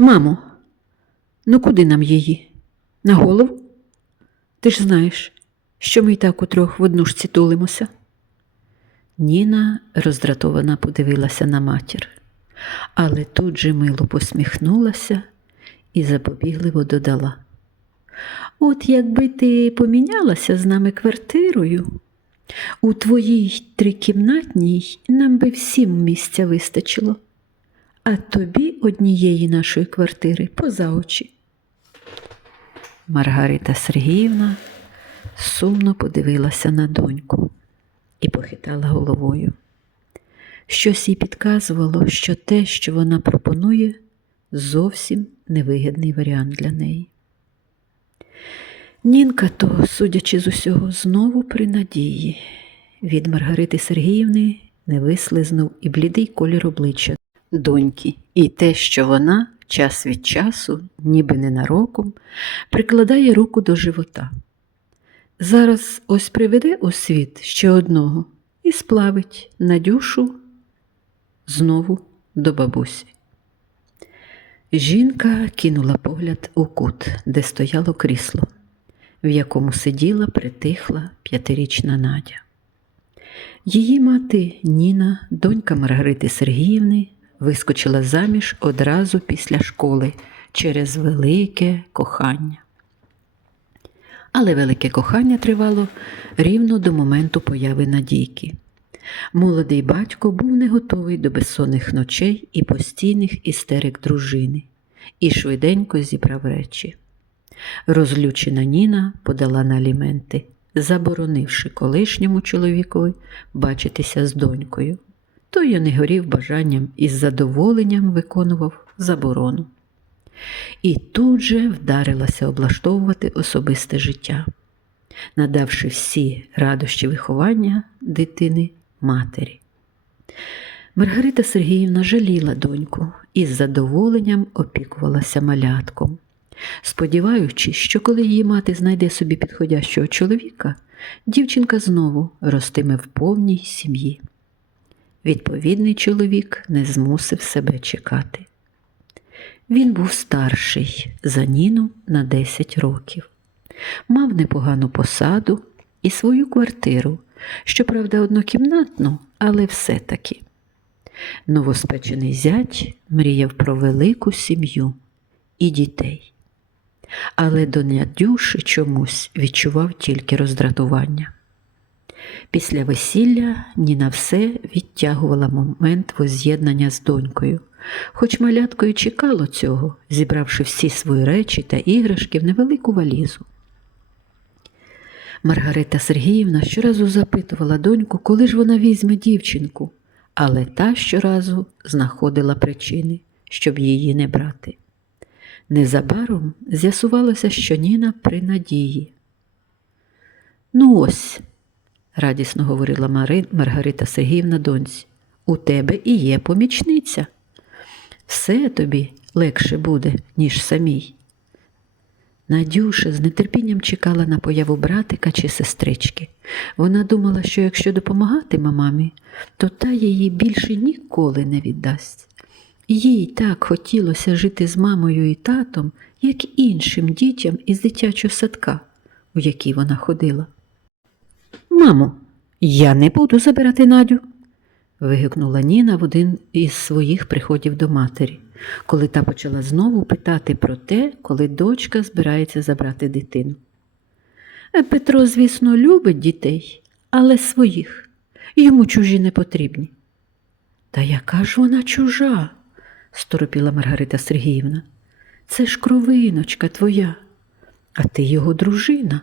Мамо, ну куди нам її? На голову? Ти ж знаєш, що ми й так утрьох в однушці тулимося. Ніна роздратована подивилася на матір, але тут же мило посміхнулася і запобігливо додала. От якби ти помінялася з нами квартирою, у твоїй трикімнатній нам би всім місця вистачило, а тобі однієї нашої квартири поза очі. Маргарита Сергіївна сумно подивилася на доньку і похитала головою. Щось їй підказувало, що те, що вона пропонує, зовсім невигідний варіант для неї. Нінка то, судячи з усього, знову при надії. Від Маргарити Сергіївни не вислизнув і блідий колір обличчя доньки, і те, що вона час від часу, ніби ненароком, прикладає руку до живота. Зараз ось приведе у світ ще одного і сплавить Надюшу знову до бабусі. Жінка кинула погляд у кут, де стояло крісло, в якому сиділа притихла п'ятирічна Надя. Її мати Ніна, донька Маргарити Сергіївни, вискочила заміж одразу після школи через велике кохання. Але велике кохання тривало рівно до моменту появи Надійки. Молодий батько був не готовий до безсонних ночей і постійних істерик дружини, і швиденько зібрав речі. Розлючена Ніна подала на аліменти, заборонивши колишньому чоловікові бачитися з донькою. Той я не горів бажанням і з задоволенням виконував заборону. І тут же вдарилася облаштовувати особисте життя, надавши всі радощі виховання дитини матері. Маргарита Сергіївна жаліла доньку і з задоволенням опікувалася малятком, сподіваючись, що коли її мати знайде собі підходящого чоловіка, дівчинка знову ростиме в повній сім'ї. Відповідний чоловік не змусив себе чекати. Він був старший за Ніну на 10 років, мав непогану посаду і свою квартиру, щоправда, однокімнатну, але все-таки. Новоспечений зять мріяв про велику сім'ю і дітей. Але до Надюші чомусь відчував тільки роздратування. Після весілля Ніна все відтягувала момент воз'єднання з донькою, хоч маляткою чекало цього, зібравши всі свої речі та іграшки в невелику валізу. Маргарита Сергіївна щоразу запитувала доньку, коли ж вона візьме дівчинку, але та щоразу знаходила причини, щоб її не брати. Незабаром з'ясувалося, що Ніна при надії. Ну ось, радісно говорила Мари... Маргарита Сергіївна доньці, у тебе і є помічниця. Все тобі легше буде, ніж самій. Надюша з нетерпінням чекала на появу братика чи сестрички. Вона думала, що якщо допомагатиме мамі, то та її більше ніколи не віддасть. Їй так хотілося жити з мамою і татом, як іншим дітям із дитячого садка, у який вона ходила. Мамо, я не буду забирати Надю. вигукнула Ніна в один із своїх приходів до матері, коли та почала знову питати про те, коли дочка збирається забрати дитину. «Е, Петро, звісно, любить дітей, але своїх. Йому чужі не потрібні. Та яка ж вона чужа? сторопіла Маргарита Сергіївна. Це ж кровиночка твоя, а ти його дружина.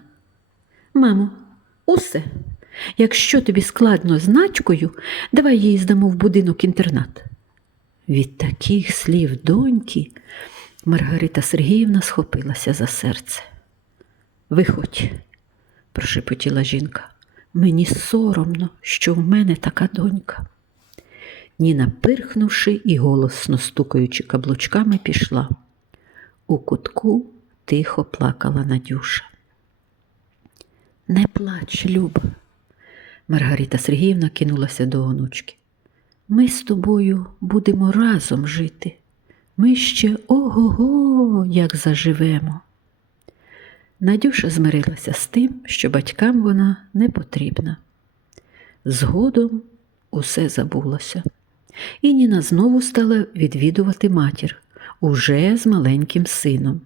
Мамо, усе. Якщо тобі складно з начкою, давай її здамо в будинок інтернат. Від таких слів доньки Маргарита Сергіївна схопилася за серце. Виходь, прошепотіла жінка. Мені соромно, що в мене така донька. Ніна, пирхнувши і голосно стукаючи каблучками, пішла. У кутку тихо плакала Надюша. Не плач, Люба. Маргарита Сергіївна кинулася до онучки. Ми з тобою будемо разом жити, Ми ще ого-го, як заживемо. Надюша змирилася з тим, що батькам вона не потрібна. Згодом усе забулося, і Ніна знову стала відвідувати матір уже з маленьким сином.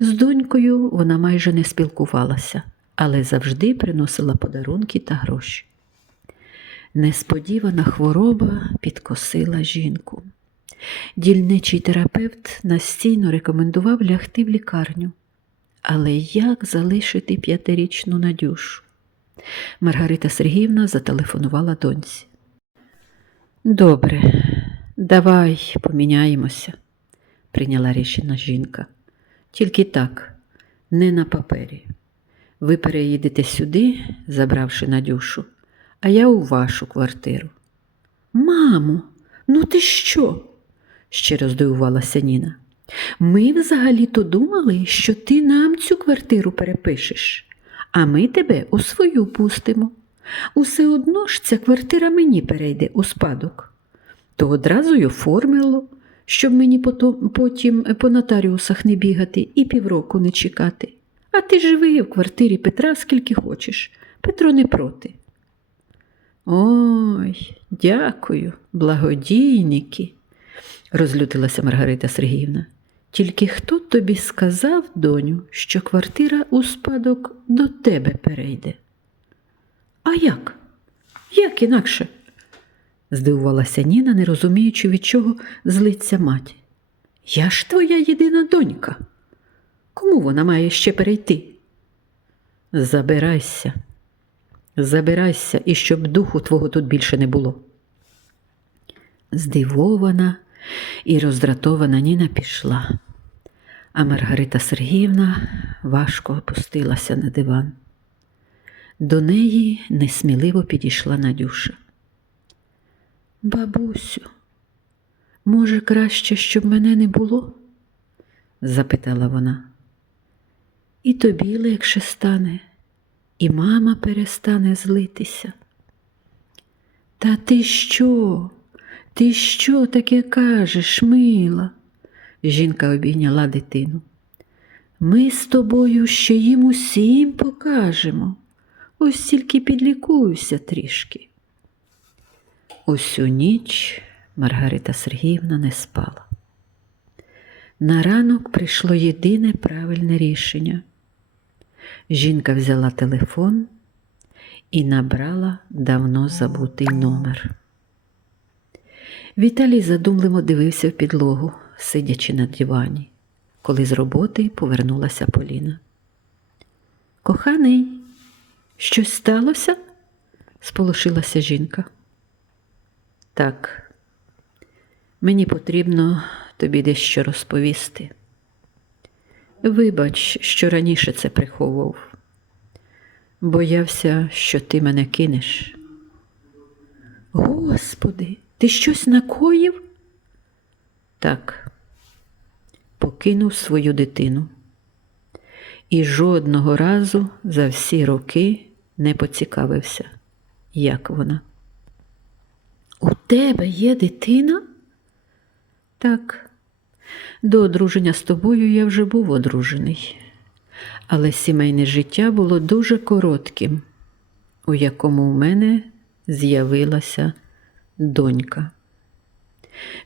З донькою вона майже не спілкувалася, але завжди приносила подарунки та гроші. Несподівана хвороба підкосила жінку. Дільничий терапевт настійно рекомендував лягти в лікарню. Але як залишити п'ятирічну Надюшу? Маргарита Сергіївна зателефонувала доньці. Добре, давай поміняємося, прийняла рішення жінка. Тільки так, не на папері. Ви переїдете сюди, забравши Надюшу, а я у вашу квартиру. Мамо, ну ти що? щиро здивувалася Ніна. Ми взагалі-то думали, що ти нам цю квартиру перепишеш, а ми тебе у свою пустимо. Усе одно ж ця квартира мені перейде у спадок. То одразу й оформило, щоб мені потім по нотаріусах не бігати і півроку не чекати. А ти живи в квартирі Петра скільки хочеш. Петро не проти. Ой, дякую, благодійники, розлютилася Маргарита Сергіївна. Тільки хто тобі сказав, доню, що квартира у спадок до тебе перейде? А як? Як інакше? здивувалася Ніна, не розуміючи, від чого злиться мать. Я ж твоя єдина донька. Кому вона має ще перейти? Забирайся, забирайся, і щоб духу твого тут більше не було. Здивована і роздратована Ніна пішла, а Маргарита Сергіївна важко опустилася на диван. До неї несміливо підійшла Надюша. Бабусю, може, краще, щоб мене не було? запитала вона. І тобі легше стане, і мама перестане злитися. Та ти що? Ти що таке кажеш, мила? Жінка обійняла дитину. Ми з тобою ще їм усім покажемо. Ось тільки підлікуюся трішки. Усю ніч Маргарита Сергіївна не спала. На ранок прийшло єдине правильне рішення. Жінка взяла телефон і набрала давно забутий номер. Віталій задумливо дивився в підлогу, сидячи на дивані, коли з роботи повернулася Поліна. Коханий, щось сталося? сполошилася жінка. Так, мені потрібно тобі дещо розповісти. Вибач, що раніше це приховував. Боявся, що ти мене кинеш. Господи, ти щось накоїв? Так, покинув свою дитину. І жодного разу за всі роки не поцікавився, як вона. У тебе є дитина? Так. До одруження з тобою я вже був одружений, але сімейне життя було дуже коротким, у якому у мене з'явилася донька.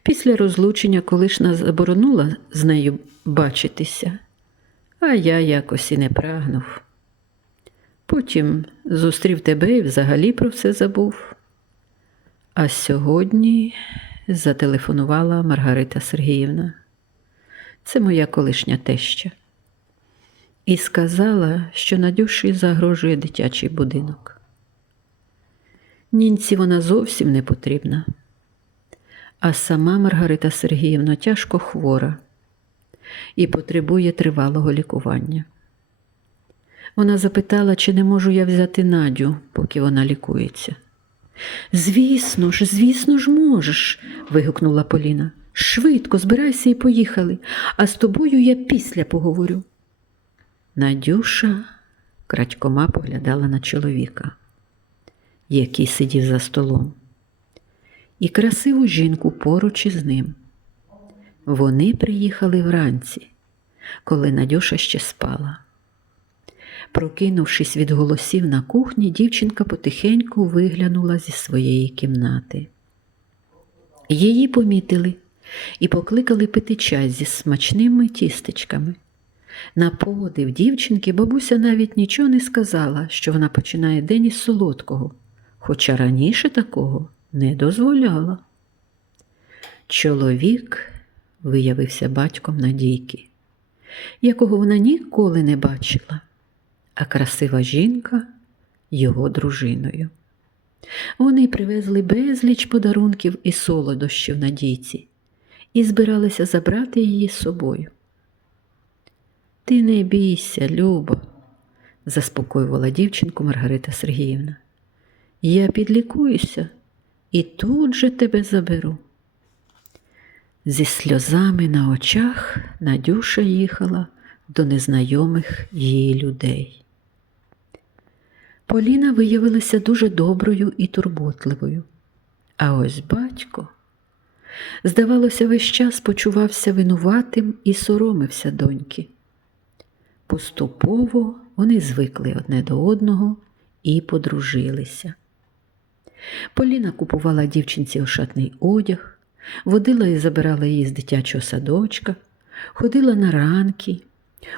Після розлучення колишня заборонула з нею бачитися, а я якось і не прагнув. Потім зустрів тебе і взагалі про все забув. А сьогодні зателефонувала Маргарита Сергіївна. Це моя колишня теща. І сказала, що Надюші загрожує дитячий будинок. Нінці вона зовсім не потрібна. А сама Маргарита Сергіївна тяжко хвора і потребує тривалого лікування. Вона запитала, чи не можу я взяти Надю, поки вона лікується. Звісно ж, звісно ж, можеш, вигукнула Поліна. Швидко збирайся і поїхали, а з тобою я після поговорю. Надюша крадькома поглядала на чоловіка, який сидів за столом, і красиву жінку поруч із ним. Вони приїхали вранці, коли Надюша ще спала. Прокинувшись від голосів на кухні, дівчинка потихеньку виглянула зі своєї кімнати. Її помітили і покликали пити чай зі смачними тістечками. На подив дівчинки бабуся навіть нічого не сказала, що вона починає день із солодкого, хоча раніше такого не дозволяла. Чоловік виявився батьком Надійки, якого вона ніколи не бачила, а красива жінка його дружиною. Вони привезли безліч подарунків і солодощів Надійці і збиралися забрати її з собою. Ти не бійся, Любо, заспокоювала дівчинку Маргарита Сергіївна. Я підлікуюся і тут же тебе заберу. Зі сльозами на очах Надюша їхала до незнайомих їй людей. Поліна виявилася дуже доброю і турботливою. А ось батько, здавалося, весь час почувався винуватим і соромився доньки. Поступово вони звикли одне до одного і подружилися. Поліна купувала дівчинці ошатний одяг, водила і забирала її з дитячого садочка, ходила на ранки.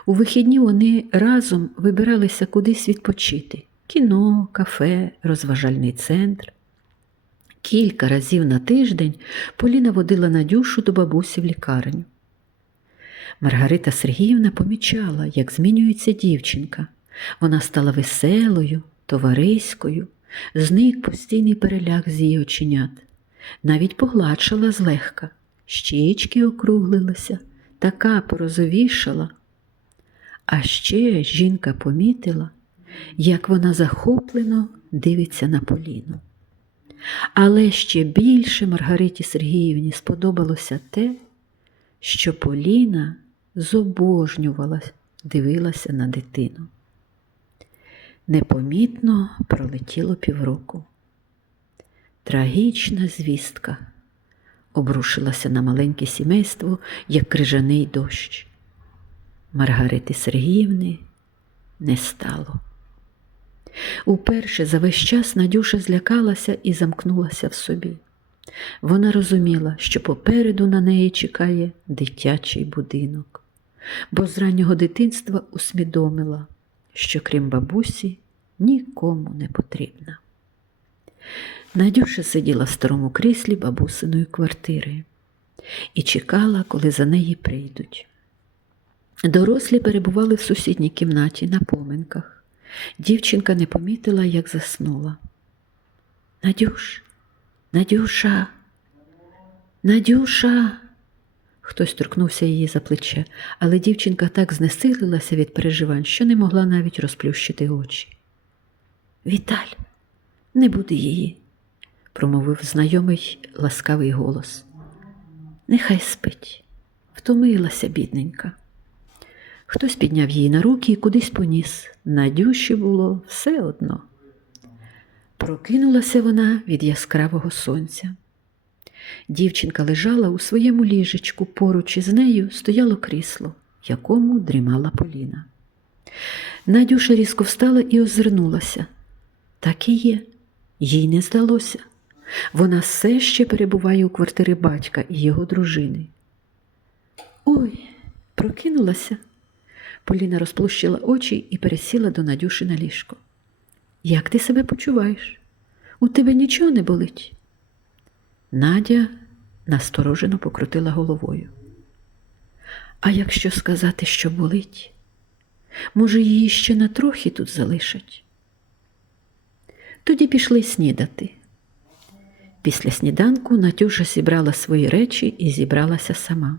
У вихідні вони разом вибиралися кудись відпочити кіно, кафе, розважальний центр. Кілька разів на тиждень Поліна водила Надюшу до бабусі в лікарню. Маргарита Сергіївна помічала, як змінюється дівчинка. Вона стала веселою, товариською, зник постійний переляк з її оченят. Навіть погладшала злегка, щічки округлилися, така порозовішала. А ще жінка помітила, як вона захоплено дивиться на Поліну. Але ще більше Маргариті Сергіївні сподобалося те, що Поліна зобожнювала, дивилася на дитину. Непомітно пролетіло півроку. Трагічна звістка обрушилася на маленьке сімейство, як крижаний дощ. Маргарити Сергіївни не стало. Уперше за весь час Надюша злякалася і замкнулася в собі. Вона розуміла, що попереду на неї чекає дитячий будинок, бо з раннього дитинства усвідомила, що крім бабусі нікому не потрібна. Надюша сиділа в старому кріслі бабусиної квартири і чекала, коли за неї прийдуть. Дорослі перебували в сусідній кімнаті на поминках. Дівчинка не помітила, як заснула. Надюш, Надюша, Надюша. Хтось торкнувся її за плече, але дівчинка так знесилилася від переживань, що не могла навіть розплющити очі. Віталь, не буде її, промовив знайомий ласкавий голос. Нехай спить, втомилася, бідненька. Хтось підняв її на руки і кудись поніс. Надюші було все одно. Прокинулася вона від яскравого сонця. Дівчинка лежала у своєму ліжечку, поруч із нею стояло крісло, в якому дрімала Поліна. Надюша різко встала і озирнулася. Так і є, їй не здалося. Вона все ще перебуває у квартири батька і його дружини. Ой, прокинулася. Поліна розплющила очі і пересіла до Надюши на ліжко. Як ти себе почуваєш? У тебе нічого не болить? Надя насторожено покрутила головою. А якщо сказати, що болить, може, її ще на трохи тут залишать? Тоді пішли снідати. Після сніданку Натюша зібрала свої речі і зібралася сама.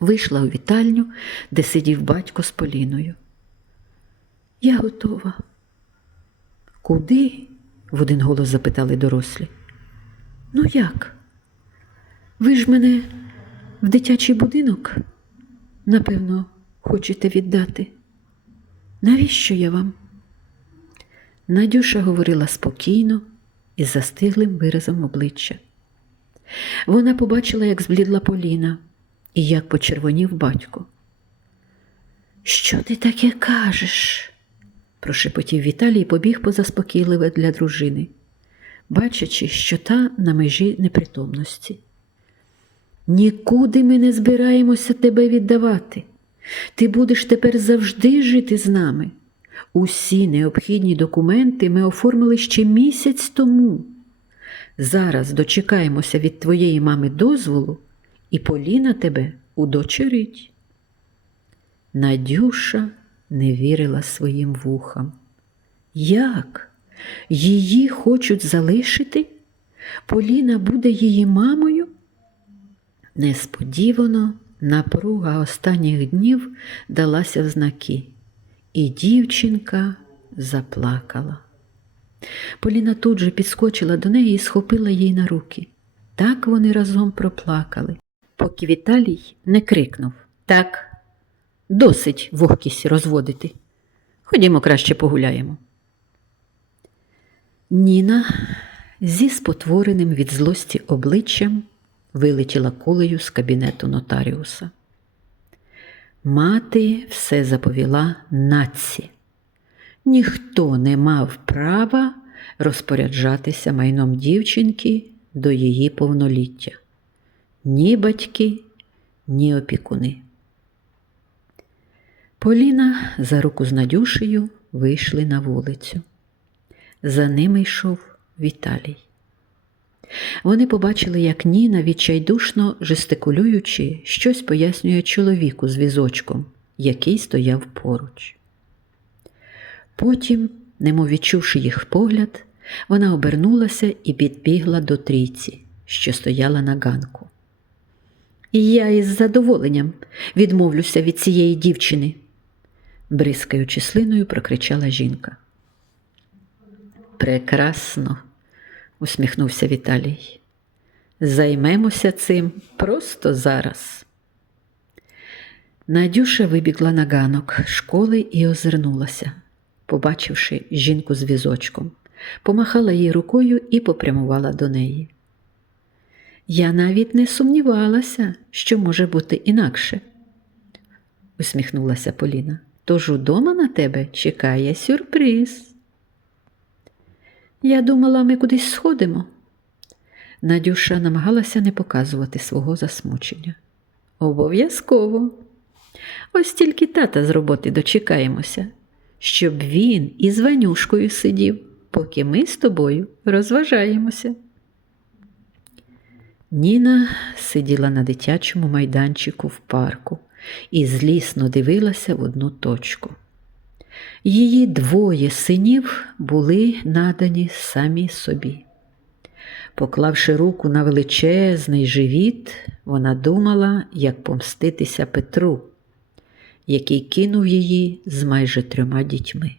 Вийшла у вітальню, де сидів батько з Поліною. Я готова. Куди? в один голос запитали дорослі. Ну як? Ви ж мене в дитячий будинок, напевно, хочете віддати. Навіщо я вам? Надюша говорила спокійно і з застиглим виразом обличчя. Вона побачила, як зблідла Поліна і як почервонів батько. Що ти таке кажеш? прошепотів Віталій і побіг позаспокійливе для дружини, бачачи, що та на межі непритомності. Нікуди ми не збираємося тебе віддавати. Ти будеш тепер завжди жити з нами. Усі необхідні документи ми оформили ще місяць тому. Зараз дочекаємося від твоєї мами дозволу, і Поліна тебе удочерить. Надюша не вірила своїм вухам. Як? Її хочуть залишити? Поліна буде її мамою? Несподівано напруга останніх днів далася в знаки, і дівчинка заплакала. Поліна тут же підскочила до неї і схопила її на руки. Так вони разом проплакали, поки Віталій не крикнув Так, досить вогкість розводити. Ходімо краще погуляємо. Ніна зі спотвореним від злості обличчям вилетіла кулею з кабінету нотаріуса. Мати все заповіла наці. Ніхто не мав права розпоряджатися майном дівчинки до її повноліття. Ні батьки, ні опікуни. Поліна за руку з Надюшею вийшли на вулицю. За ними йшов Віталій. Вони побачили, як Ніна, відчайдушно жестикулюючи, щось пояснює чоловіку з візочком, який стояв поруч. Потім, немов відчувши їх погляд, вона обернулася і підбігла до трійці, що стояла на ганку. І я із задоволенням відмовлюся від цієї дівчини, бризкаючи слиною, прокричала жінка. Прекрасно, усміхнувся Віталій. Займемося цим просто зараз. Надюша вибігла на ганок школи і озирнулася, побачивши жінку з візочком, помахала їй рукою і попрямувала до неї. Я навіть не сумнівалася, що може бути інакше, усміхнулася Поліна. Тож удома на тебе чекає сюрприз. Я думала, ми кудись сходимо. Надюша намагалася не показувати свого засмучення. Обов'язково. Ось тільки тата з роботи дочекаємося, щоб він із Ванюшкою сидів, поки ми з тобою розважаємося. Ніна сиділа на дитячому майданчику в парку і злісно дивилася в одну точку. Її двоє синів були надані самі собі. Поклавши руку на величезний живіт, вона думала, як помститися Петру, який кинув її з майже трьома дітьми.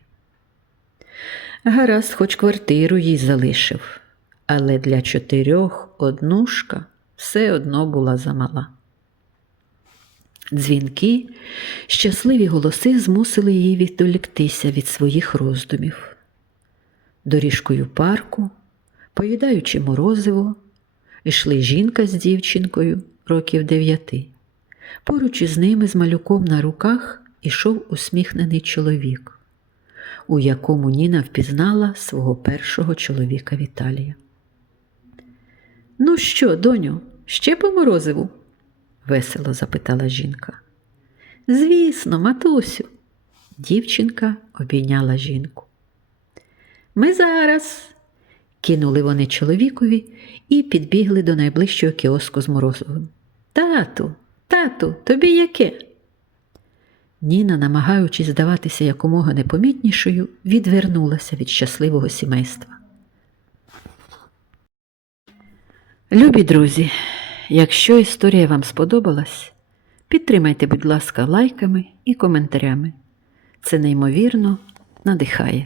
Гаразд, хоч квартиру їй залишив, але для чотирьох однушка все одно була замала. Дзвінки, щасливі голоси змусили її відволіктися від своїх роздумів. Доріжкою парку, поїдаючи морозиво, йшли жінка з дівчинкою років дев'яти. Поруч із ними з малюком на руках ішов усміхнений чоловік, у якому Ніна впізнала свого першого чоловіка Віталія. Ну що, доню, ще по морозиву? весело запитала жінка. Звісно, матусю. Дівчинка обійняла жінку. Ми зараз. кинули вони чоловікові і підбігли до найближчого кіоску з морозовим. Тату, тату, тобі яке? Ніна, намагаючись здаватися якомога непомітнішою, відвернулася від щасливого сімейства. Любі друзі, якщо історія вам сподобалась, підтримайте, будь ласка, лайками і коментарями. Це неймовірно надихає.